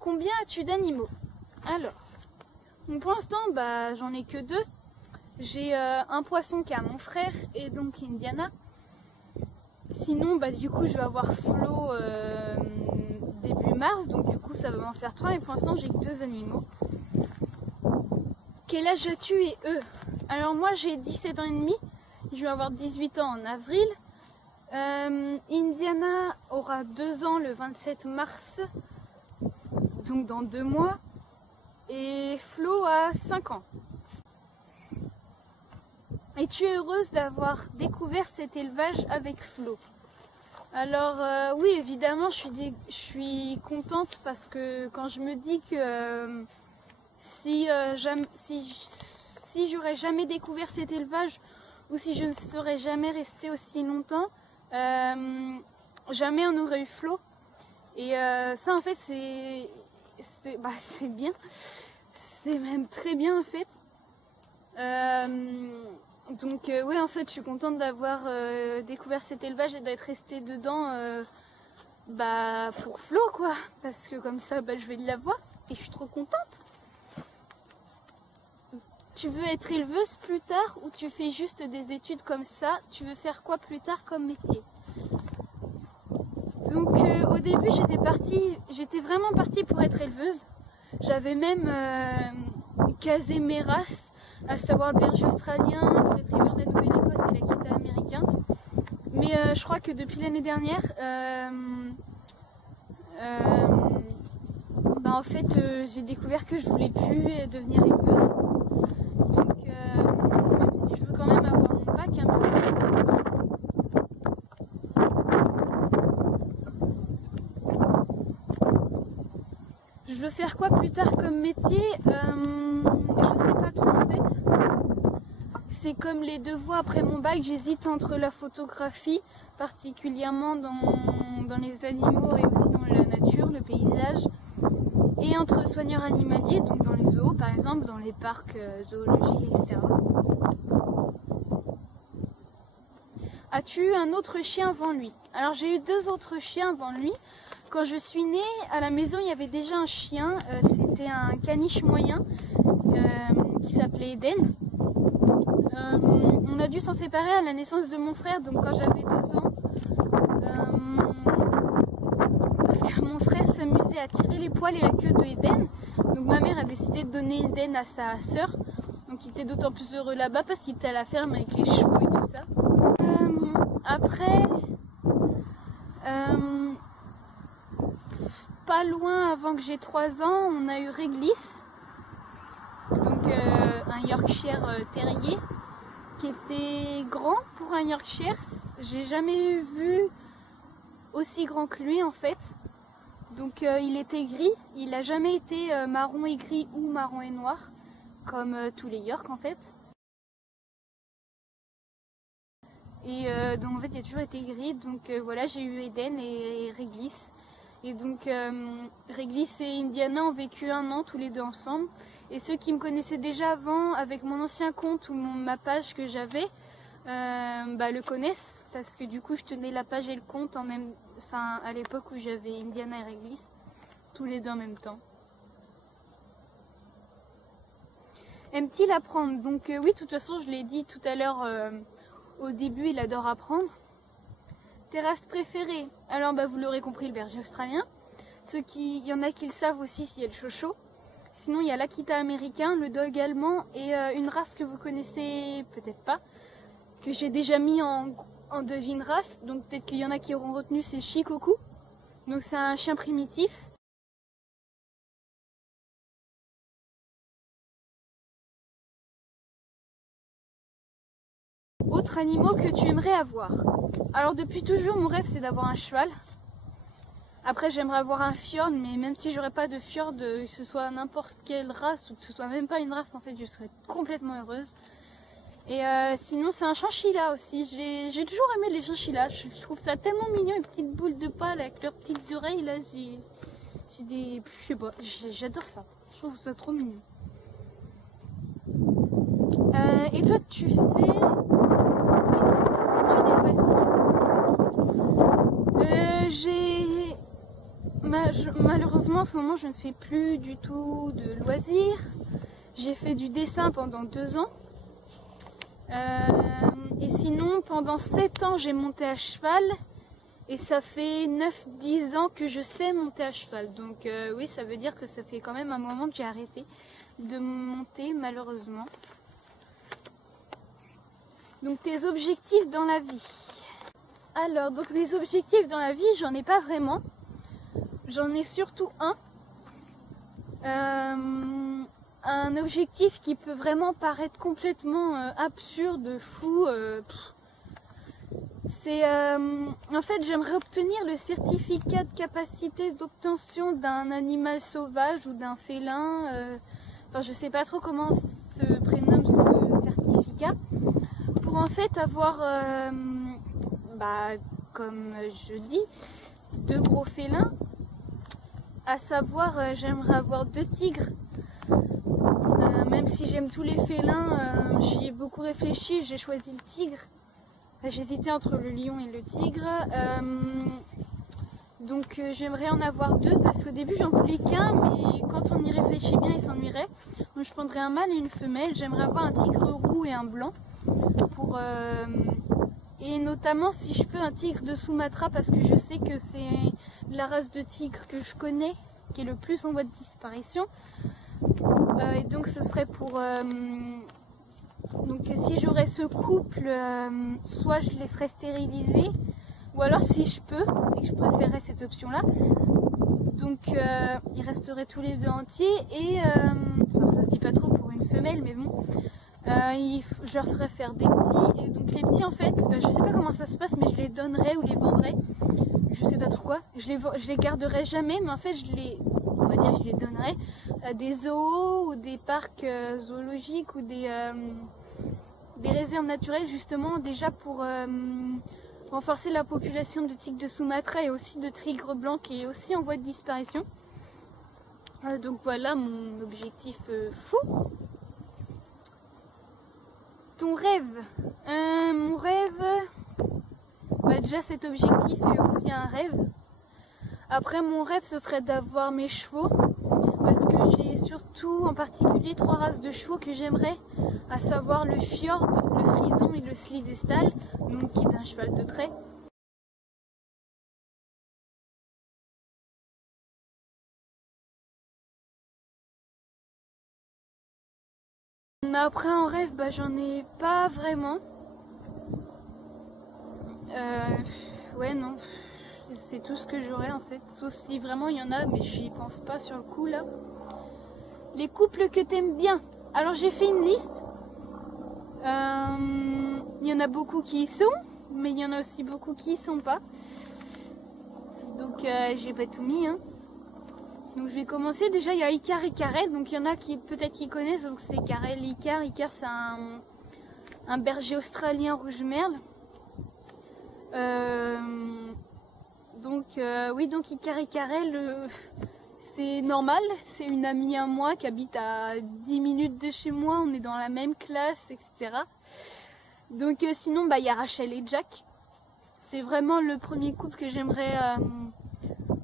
Combien as-tu d'animaux? Alors, pour l'instant, j'en ai que 2. J'ai un poisson qui a mon frère et donc Indiana. Sinon, du coup, je vais avoir Flo début mars, donc du coup, ça va m'en faire 3. Mais pour l'instant, j'ai que 2 animaux. Quel âge as-tu et eux? Alors moi, j'ai 17 ans et demi. Je vais avoir 18 ans en avril. Indiana aura 2 ans le 27 mars, donc dans 2 mois. Et Flo a 5 ans. Es-tu heureuse d'avoir découvert cet élevage avec Flo? Alors oui, évidemment, je suis contente parce que quand je me dis que si j'aurais jamais découvert cet élevage ou si je ne serais jamais restée aussi longtemps, jamais on aurait eu Flo. Et ça en fait c'est bien, c'est même très bien en fait. Donc oui, en fait je suis contente d'avoir découvert cet élevage et d'être restée dedans pour Flo quoi, parce que comme ça je vais l'avoir et je suis trop contente. Tu veux être éleveuse plus tard ou tu fais juste des études comme ça? Tu veux faire quoi plus tard comme métier? Donc au début j'étais vraiment partie pour être éleveuse. J'avais même casé mes races, à savoir le berger australien, le retriever de la Nouvelle-Écosse et l'Akita américain. Mais je crois que depuis l'année dernière, en fait j'ai découvert que je voulais plus devenir éleveuse. Donc même si je veux quand même avoir mon bac, je veux faire quoi plus tard comme métier? Je sais pas trop en fait. C'est comme les 2 voies après mon bac, j'hésite entre la photographie, particulièrement dans les animaux et aussi dans la nature, le paysage, et entre soigneur animalier, donc dans les zoos par exemple, dans les parcs zoologiques, etc. As-tu eu un autre chien avant lui? Alors j'ai eu 2 autres chiens avant lui. Quand je suis née, à la maison, il y avait déjà un chien. C'était un caniche moyen qui s'appelait Eden. On a dû s'en séparer à la naissance de mon frère, donc quand j'avais 2 ans. Parce que mon frère s'amusait à tirer les poils et la queue de Eden. Donc ma mère a décidé de donner Eden à sa sœur. Donc il était d'autant plus heureux là-bas parce qu'il était à la ferme avec les chevaux et tout ça. Après... pas loin avant que j'ai 3 ans, on a eu Réglisse, donc un Yorkshire terrier qui était grand pour un Yorkshire. J'ai jamais vu aussi grand que lui en fait. Donc il était gris, il n'a jamais été marron et gris ou marron et noir comme tous les York en fait. Et donc en fait il a toujours été gris, donc voilà, j'ai eu Eden et Réglisse. Et donc Réglisse et Indiana ont vécu 1 an tous les 2 ensemble. Et ceux qui me connaissaient déjà avant avec mon ancien compte ou ma page que j'avais le connaissent, parce que du coup je tenais la page et le compte à l'époque où j'avais Indiana et Réglisse tous les 2 en même temps. Aime-t-il apprendre? Donc oui, de toute façon je l'ai dit tout à l'heure au début, il adore apprendre. Tes races préférées? Alors vous l'aurez compris, le berger australien. Il y en a qui le savent aussi, s'il y a le chocho. Sinon il y a l'Akita américain, le dog allemand et une race que vous connaissez peut-être pas, que j'ai déjà mis en devine race, donc peut-être qu'il y en a qui auront retenu, c'est le Shikoku. Donc c'est un chien primitif. Autre animal que tu aimerais avoir? Alors depuis toujours mon rêve c'est d'avoir un cheval. Après j'aimerais avoir un fjord, mais même si j'aurais pas de fjord, que ce soit n'importe quelle race ou que ce soit même pas une race, en fait je serais complètement heureuse. Et sinon c'est un chinchilla aussi. J'ai toujours aimé les chinchillas. Je trouve ça tellement mignon, les petites boules de poils avec leurs petites oreilles là. C'est des... je sais pas, j'adore ça. Je trouve ça trop mignon. Et toi tu fais... fais-tu des loisirs? malheureusement en ce moment je ne fais plus du tout de loisirs. J'ai fait du dessin pendant 2 ans. Et sinon pendant 7 ans j'ai monté à cheval. Et ça fait 9-10 ans que je sais monter à cheval. Donc oui, ça veut dire que ça fait quand même un moment que j'ai arrêté de monter, malheureusement. Donc tes objectifs dans la vie. Alors, donc mes objectifs dans la vie, j'en ai pas vraiment. J'en ai surtout un. Un objectif qui peut vraiment paraître complètement absurde, fou. C'est en fait j'aimerais obtenir le certificat de capacité d'obtention d'un animal sauvage ou d'un félin. Enfin je sais pas trop comment se prénomme ce certificat. Pour en fait avoir, comme je dis, 2 gros félins. À savoir j'aimerais avoir 2 tigres. Même si j'aime tous les félins, j'y ai beaucoup réfléchi, j'ai choisi le tigre. J'hésitais entre le lion et le tigre, donc j'aimerais en avoir 2 parce qu'au début j'en voulais qu'un, mais quand on y réfléchit bien il s'ennuierait. Donc je prendrais un mâle et une femelle. J'aimerais avoir un tigre roux et un blanc, et notamment si je peux un tigre de Sumatra parce que je sais que c'est la race de tigre que je connais qui est le plus en voie de disparition, et donc ce serait pour... Donc si j'aurais ce couple, soit je les ferais stériliser, ou alors si je peux, et que je préférerais cette option-là, donc ils resteraient tous les 2 entiers, et enfin, ça se dit pas trop pour une femelle, mais bon, je leur ferais faire des petits, et donc les petits en fait, je sais pas comment ça se passe, mais je les donnerais ou les vendrais, je sais pas trop quoi, je les garderai jamais, mais en fait je les donnerais à des zoos ou des parcs zoologiques ou des réserves naturelles, justement déjà pour renforcer la population de tigres de Sumatra et aussi de tigres blancs qui est aussi en voie de disparition. Donc voilà mon objectif fou. Ton rêve? Mon rêve, déjà cet objectif est aussi un rêve. Après mon rêve ce serait d'avoir mes chevaux, parce que j'ai surtout en particulier 3 races de chevaux que j'aimerais, à savoir le fjord, le frison et le slidestal, donc qui est un cheval de trait. Mais après en rêve, j'en ai pas vraiment. Ouais non, c'est tout ce que j'aurais en fait, sauf si vraiment il y en a, mais j'y pense pas sur le coup là. Les couples que t'aimes bien. Alors j'ai fait une liste. Il y en a beaucoup qui y sont, mais il y en a aussi beaucoup qui y sont pas. Donc j'ai pas tout mis. Hein. Donc je vais commencer. Déjà il y a Icar et Carrel. Donc il y en a qui peut-être qui connaissent. Donc c'est Carrel, Icar. Icar c'est un berger australien rouge merle. Oui, donc Icar et Carrel, c'est normal, c'est une amie à moi qui habite à 10 minutes de chez moi, on est dans la même classe, etc. Donc sinon, il y a Rachel et Jack. C'est vraiment le premier couple que j'aimerais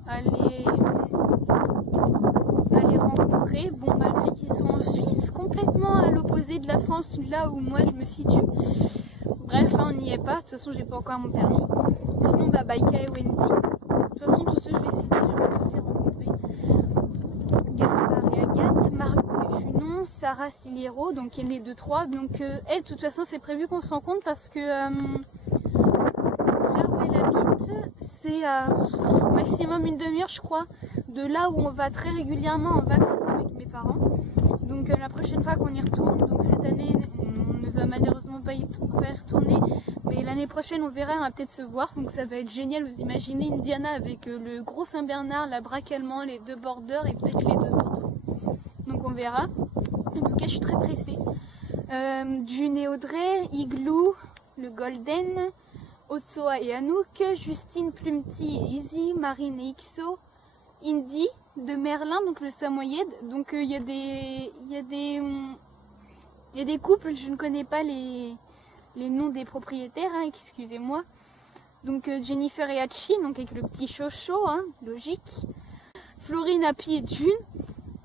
aller rencontrer. Bon, malgré qu'ils sont en Suisse, complètement à l'opposé de la France, là où moi je me situe. Bref, on n'y est pas, de toute façon j'ai pas encore mon permis. Sinon, Baika et Wendy. De toute façon, tous ceux que je vais citer, j'aimerais tous les rencontrer. Gaspard et Agathe, Margot et Junon, Sarah Siliero, donc qui est née de 3. Donc elle, de toute façon, c'est prévu qu'on se rencontre parce que là où elle habite, c'est à maximum une demi-heure, je crois, de là où on va très régulièrement en vacances avec mes parents. Donc la prochaine fois qu'on y retourne, donc cette année, on ne va malheureusement pas y retourner, mais l'année prochaine on verra, on va peut-être se voir, donc ça va être génial. Vous imaginez Indiana avec le gros Saint-Bernard, la braque allemand, les 2 borders et peut-être les 2 autres. Donc on verra. En tout cas je suis très pressée. June et Audrey, Igloo, le Golden, Otsoa et Anouk, Justine, Plumty et Izzy, Marine et Ixo, Indy de Merlin, donc le samoyède. Donc il y a des couples, je ne connais pas les noms des propriétaires, hein, excusez-moi. Donc Jennifer et Hachi, donc avec le petit Chocho, hein, logique. Florine, Happy et June,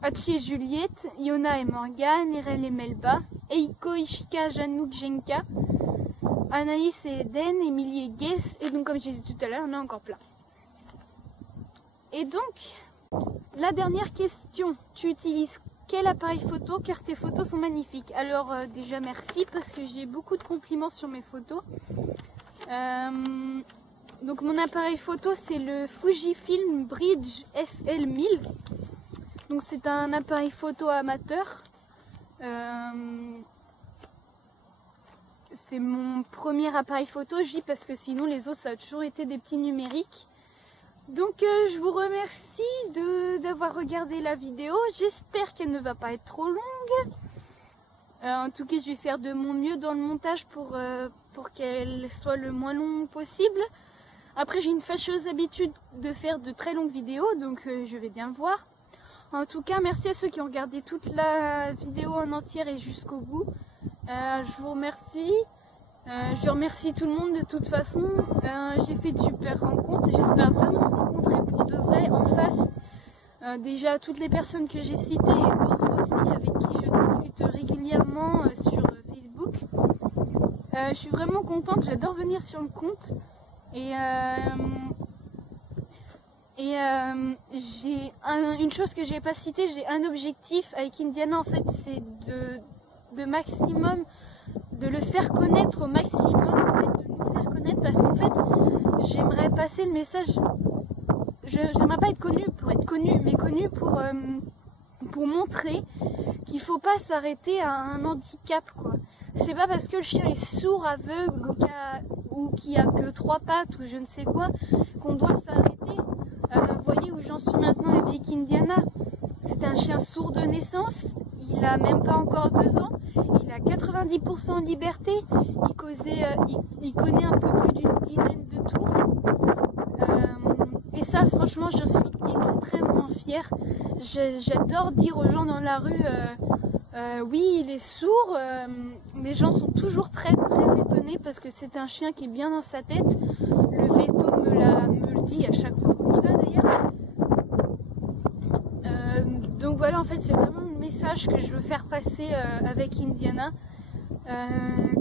Hachi et Juliette, Yona et Morgane, Irel et Melba, Eiko, Ishika, Janouk, Jenka, Anaïs et Eden, Émilie et Guess, et donc comme je disais tout à l'heure, on a encore plein. Et donc, la dernière question, tu utilises quel appareil photo car tes photos sont magnifiques? Alors déjà merci parce que j'ai beaucoup de compliments sur mes photos. Donc mon appareil photo c'est le Fujifilm Bridge SL1000. Donc c'est un appareil photo amateur. C'est mon premier appareil photo, je dis parce que sinon les autres ça a toujours été des petits numériques. Donc je vous remercie d'avoir regardé la vidéo, j'espère qu'elle ne va pas être trop longue. En tout cas je vais faire de mon mieux dans le montage pour qu'elle soit le moins long possible. Après j'ai une fâcheuse habitude de faire de très longues vidéos, donc je vais bien voir. En tout cas merci à ceux qui ont regardé toute la vidéo en entière et jusqu'au bout. Je vous remercie. Je remercie tout le monde de toute façon. J'ai fait de super rencontres. J'espère vraiment rencontrer pour de vrai en face déjà toutes les personnes que j'ai citées et d'autres aussi avec qui je discute régulièrement sur Facebook. Je suis vraiment contente. J'adore venir sur le compte. Et j'ai une chose que j'ai pas citée. J'ai un objectif avec Indiana en fait, c'est de maximum. De le faire connaître au maximum, en fait, de nous faire connaître, parce qu'en fait, j'aimerais passer le message, j'aimerais pas être connue pour être connue, mais connue pour montrer qu'il faut pas s'arrêter à un handicap, quoi. C'est pas parce que le chien est sourd, aveugle, ou qu'il a que 3 pattes, ou je ne sais quoi, qu'on doit s'arrêter. Vous voyez où j'en suis maintenant avec Indiana. C'est un chien sourd de naissance, il a même pas encore 2 ans. Il a 90% de liberté, il connaît un peu plus d'une dizaine de tours. Et ça, franchement, j'en suis extrêmement fière. J'adore dire aux gens dans la rue, oui, il est sourd. Les gens sont toujours très étonnés parce que c'est un chien qui est bien dans sa tête. Le veto me le dit à chaque fois qu'on y va d'ailleurs. Donc voilà, en fait, c'est vraiment le message que je veux faire passer avec Indiana.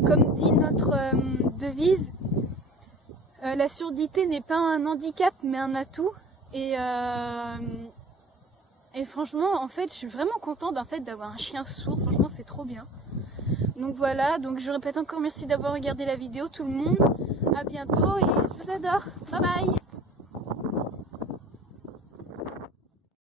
Comme dit notre devise, la surdité n'est pas un handicap mais un atout. Et franchement, en fait, je suis vraiment contente d'avoir un chien sourd. Franchement, c'est trop bien. Donc voilà, donc je répète encore merci d'avoir regardé la vidéo tout le monde. À bientôt et je vous adore. Bye bye.